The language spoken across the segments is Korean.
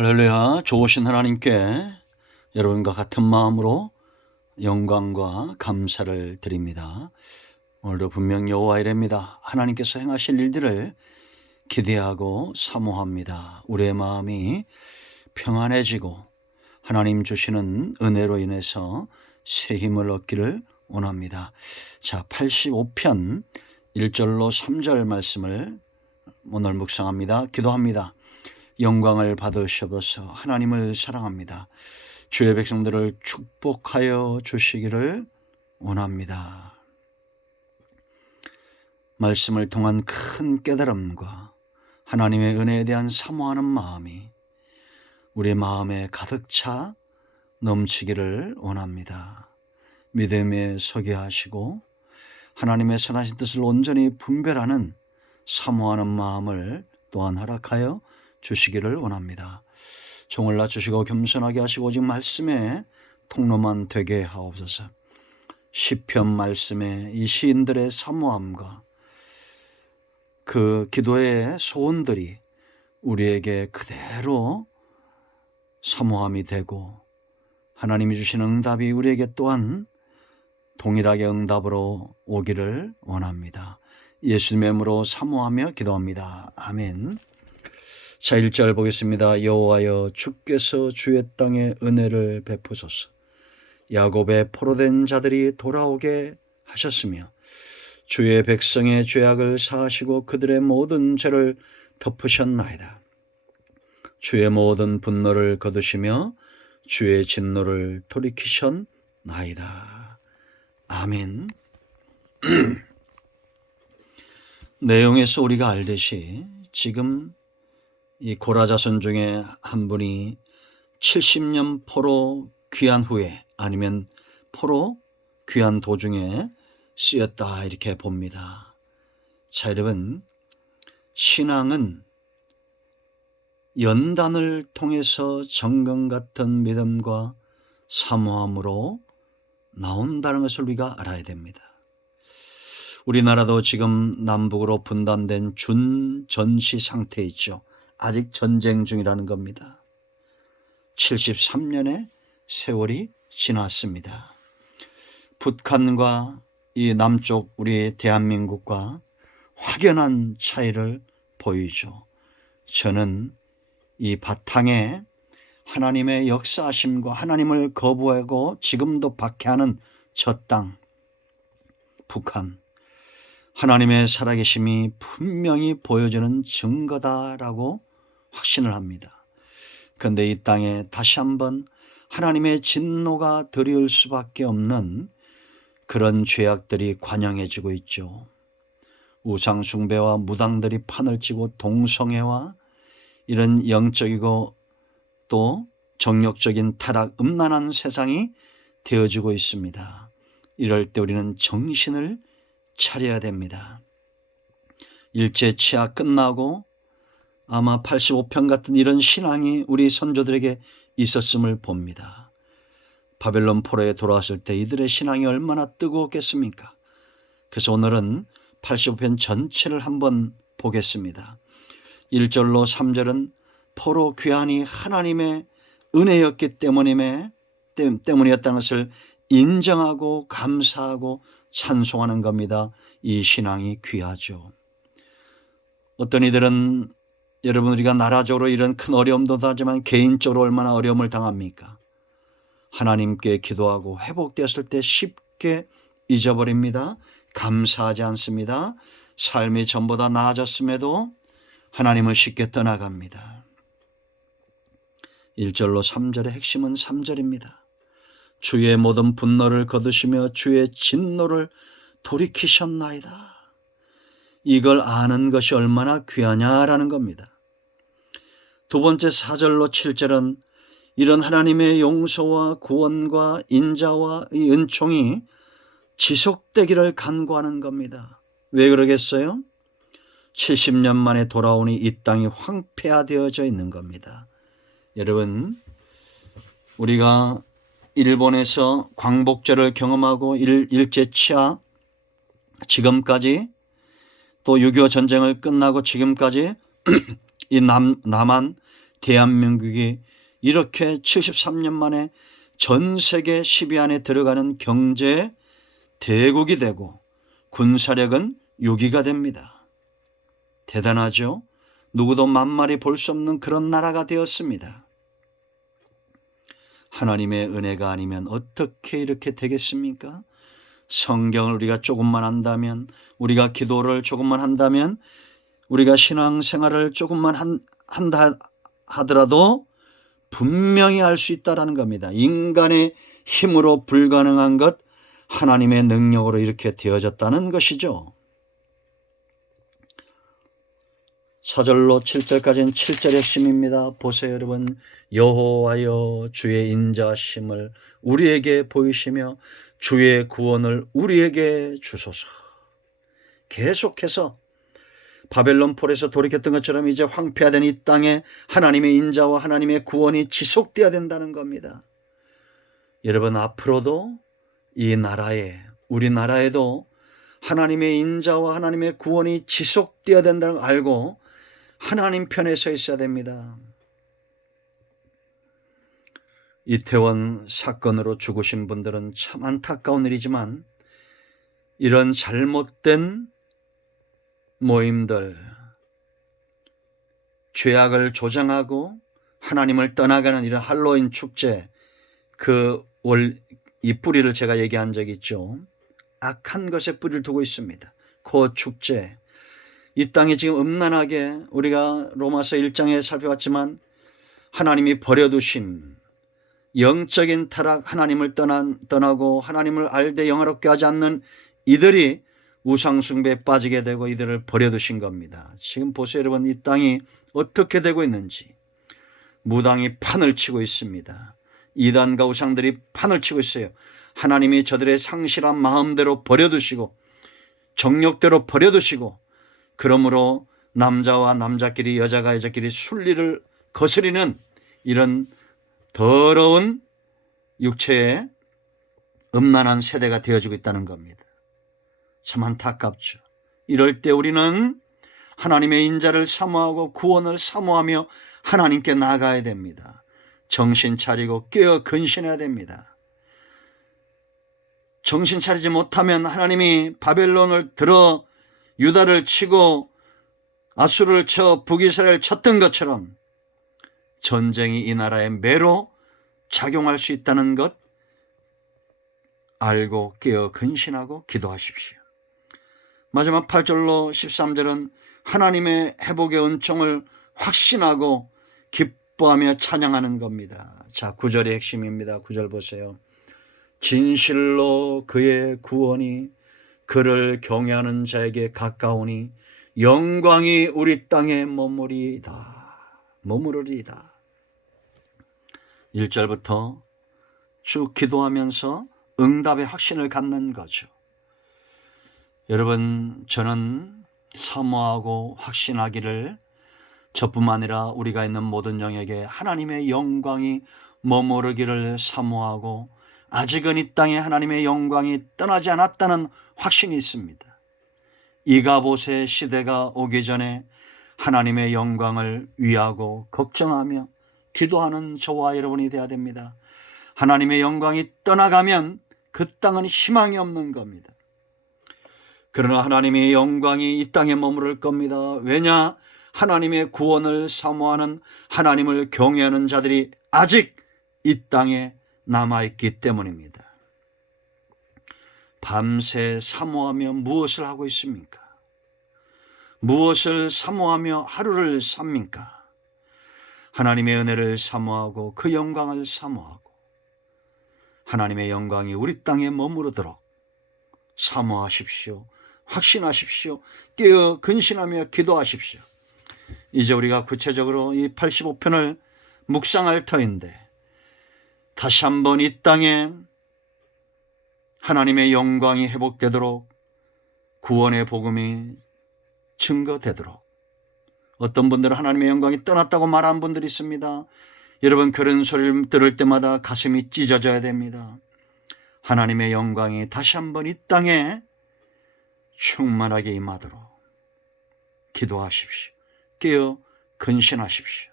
할렐루야. 좋으신 하나님께 여러분과 같은 마음으로 영광과 감사를 드립니다. 오늘도 분명 여호와 이레입니다. 하나님께서 행하실 일들을 기대하고 사모합니다. 우리의 마음이 평안해지고 하나님 주시는 은혜로 인해서 새 힘을 얻기를 원합니다. 자, 85편 1절로 3절 말씀을 오늘 묵상합니다. 기도합니다. 영광을 받으셔서 하나님을 사랑합니다. 주의 백성들을 축복하여 주시기를 원합니다. 말씀을 통한 큰 깨달음과 하나님의 은혜에 대한 사모하는 마음이 우리의 마음에 가득 차 넘치기를 원합니다. 믿음에 서게 하시고 하나님의 선하신 뜻을 온전히 분별하는 사모하는 마음을 또한 허락하여 주시기를 원합니다. 종을 낮추시고 겸손하게 하시고 오직 말씀의 통로만 되게 하옵소서. 시편 말씀에 이 시인들의 사모함과 그 기도의 소원들이 우리에게 그대로 사모함이 되고 하나님이 주신 응답이 우리에게 또한 동일하게 응답으로 오기를 원합니다. 예수님의 이름으로 사모하며 기도합니다. 아멘. 자, 1절 보겠습니다. 여호와여, 주께서 주의 땅에 은혜를 베푸소서. 야곱의 포로된 자들이 돌아오게 하셨으며 주의 백성의 죄악을 사하시고 그들의 모든 죄를 덮으셨나이다. 주의 모든 분노를 거두시며 주의 진노를 돌이키셨나이다. 아멘. 내용에서 우리가 알듯이 지금 이 고라 자손 중에 한 분이 70년 포로 귀환 후에 아니면 포로 귀환 도중에 쓰였다 이렇게 봅니다. 자, 여러분, 신앙은 연단을 통해서 정금 같은 믿음과 사모함으로 나온다는 것을 우리가 알아야 됩니다. 우리나라도 지금 남북으로 분단된 준전시 상태에 있죠. 아직 전쟁 중이라는 겁니다. 73년의 세월이 지났습니다. 북한과 이 남쪽 우리 대한민국과 확연한 차이를 보이죠. 저는 이 바탕에 하나님의 역사하심과 하나님을 거부하고 지금도 박해하는 저 땅, 북한, 하나님의 살아계심이 분명히 보여주는 증거다라고 확신을 합니다. 그런데 이 땅에 다시 한번 하나님의 진노가 드리울 수밖에 없는 그런 죄악들이 관영해지고 있죠. 우상 숭배와 무당들이 판을 치고 동성애와 이런 영적이고 또 정욕적인 타락, 음란한 세상이 되어지고 있습니다. 이럴 때 우리는 정신을 차려야 됩니다. 일제 치하 끝나고 아마 85편 같은 이런 신앙이 우리 선조들에게 있었음을 봅니다. 바벨론 포로에 돌아왔을 때 이들의 신앙이 얼마나 뜨거웠겠습니까? 그래서 오늘은 85편 전체를 한번 보겠습니다. 1절로 3절은 포로 귀환이 하나님의 은혜였기 때문이었다는 것을 인정하고 감사하고 찬송하는 겁니다. 이 신앙이 귀하죠. 어떤 이들은 여러분, 우리가 나라적으로 이런 큰 어려움도 하지만 개인적으로 얼마나 어려움을 당합니까? 하나님께 기도하고 회복되었을 때 쉽게 잊어버립니다. 감사하지 않습니다. 삶이 전보다 나아졌음에도 하나님을 쉽게 떠나갑니다. 1절로 3절의 핵심은 3절입니다. 주의 모든 분노를 거두시며 주의 진노를 돌이키셨나이다. 이걸 아는 것이 얼마나 귀하냐라는 겁니다. 두 번째 4절로 7절은 이런 하나님의 용서와 구원과 인자와 이 은총이 지속되기를 간구하는 겁니다. 왜 그러겠어요? 70년 만에 돌아오니 이 땅이 황폐화되어져 있는 겁니다. 여러분, 우리가 일본에서 광복절을 경험하고 일제 치하 지금까지 또 6.25 전쟁을 끝나고 지금까지 이 남한 대한민국이 이렇게 73년 만에 전 세계 10위 안에 들어가는 경제 대국이 되고 군사력은 6위가 됩니다. 대단하죠? 누구도 만만히 볼 수 없는 그런 나라가 되었습니다. 하나님의 은혜가 아니면 어떻게 이렇게 되겠습니까? 성경을 우리가 조금만 한다면, 우리가 기도를 조금만 한다면, 우리가 신앙생활을 조금만 한다 하더라도 분명히 알 수 있다는 겁니다. 인간의 힘으로 불가능한 것 하나님의 능력으로 이렇게 되어졌다는 것이죠. 4절로 7절까지는 7절의 핵심입니다. 보세요 여러분. 여호와여 주의 인자심을 우리에게 보이시며 주의 구원을 우리에게 주소서. 계속해서 바벨론 폴에서 돌이켰던 것처럼 이제 황폐화된 이 땅에 하나님의 인자와 하나님의 구원이 지속되어야 된다는 겁니다. 여러분 앞으로도 이 나라에, 우리나라에도 하나님의 인자와 하나님의 구원이 지속되어야 된다는 걸 알고 하나님 편에 서 있어야 됩니다. 이태원 사건으로 죽으신 분들은 참 안타까운 일이지만 이런 잘못된 모임들, 죄악을 조장하고 하나님을 떠나가는 이런 할로윈 축제, 이 뿌리를 제가 얘기한 적이 있죠. 악한 것에 뿌리를 두고 있습니다. 그 축제, 이 땅이 지금 음란하게 우리가 로마서 1장에 살펴봤지만 하나님이 버려두신 영적인 타락, 하나님을 떠나고 하나님을 알되 영화롭게 하지 않는 이들이 우상숭배에 빠지게 되고 이들을 버려두신 겁니다. 지금 보세요 여러분, 이 땅이 어떻게 되고 있는지. 무당이 판을 치고 있습니다. 이단과 우상들이 판을 치고 있어요. 하나님이 저들의 상실한 마음대로 버려두시고 정욕대로 버려두시고, 그러므로 남자와 남자끼리, 여자가 여자끼리 순리를 거스리는 이런 더러운 육체의 음란한 세대가 되어지고 있다는 겁니다. 참 안타깝죠. 이럴 때 우리는 하나님의 인자를 사모하고 구원을 사모하며 하나님께 나아가야 됩니다. 정신 차리고 깨어 근신해야 됩니다. 정신 차리지 못하면 하나님이 바벨론을 들어 유다를 치고 아수르를 쳐 북이스라엘을 쳤던 것처럼 전쟁이 이 나라의 매로 작용할 수 있다는 것 알고 깨어 근신하고 기도하십시오. 마지막 8절로 13절은 하나님의 회복의 은총을 확신하고 기뻐하며 찬양하는 겁니다. 자, 9절의 핵심입니다. 9절 보세요. 진실로 그의 구원이 그를 경외하는 자에게 가까우니 영광이 우리 땅에 머무르리이다. 1절부터 쭉 기도하면서 응답의 확신을 갖는 거죠. 여러분, 저는 사모하고 확신하기를 저뿐만 아니라 우리가 있는 모든 영에게 하나님의 영광이 머무르기를 사모하고 아직은 이 땅에 하나님의 영광이 떠나지 않았다는 확신이 있습니다. 이가봇의 시대가 오기 전에 하나님의 영광을 위하고 걱정하며 기도하는 저와 여러분이 되어야 됩니다. 하나님의 영광이 떠나가면 그 땅은 희망이 없는 겁니다. 그러나 하나님의 영광이 이 땅에 머무를 겁니다. 왜냐? 하나님의 구원을 사모하는, 하나님을 경외하는 자들이 아직 이 땅에 남아있기 때문입니다. 밤새 사모하며 무엇을 하고 있습니까? 무엇을 사모하며 하루를 삽니까? 하나님의 은혜를 사모하고 그 영광을 사모하고 하나님의 영광이 우리 땅에 머무르도록 사모하십시오. 확신하십시오. 깨어 근신하며 기도하십시오. 이제 우리가 구체적으로 이 85편을 묵상할 터인데 다시 한번 이 땅에 하나님의 영광이 회복되도록, 구원의 복음이 증거되도록, 어떤 분들은 하나님의 영광이 떠났다고 말하는 분들이 있습니다. 여러분, 그런 소리를 들을 때마다 가슴이 찢어져야 됩니다. 하나님의 영광이 다시 한번 이 땅에 충만하게 임하도록 기도하십시오. 깨어 근신하십시오.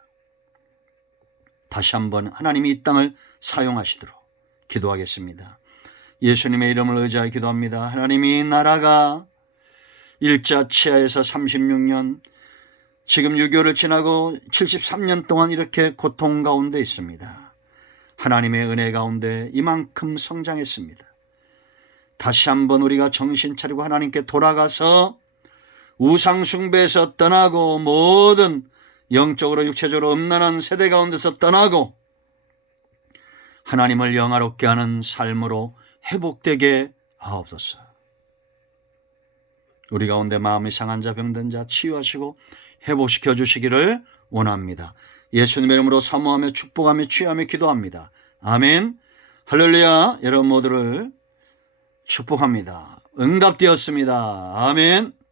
다시 한번 하나님이 이 땅을 사용하시도록 기도하겠습니다. 예수님의 이름을 의지하여 기도합니다. 하나님이 나라가 일자 치하에서 36년, 지금 6.25를 지나고 73년 동안 이렇게 고통 가운데 있습니다. 하나님의 은혜 가운데 이만큼 성장했습니다. 다시 한번 우리가 정신 차리고 하나님께 돌아가서 우상숭배에서 떠나고 모든 영적으로 육체적으로 음란한 세대 가운데서 떠나고 하나님을 영화롭게 하는 삶으로 회복되게 하옵소서. 우리 가운데 마음이 상한 자, 병든 자 치유하시고 회복시켜 주시기를 원합니다. 예수님의 이름으로 사모하며 축복하며 취하며 기도합니다. 아멘. 할렐루야. 여러분 모두를 축복합니다. 응답되었습니다. 아멘.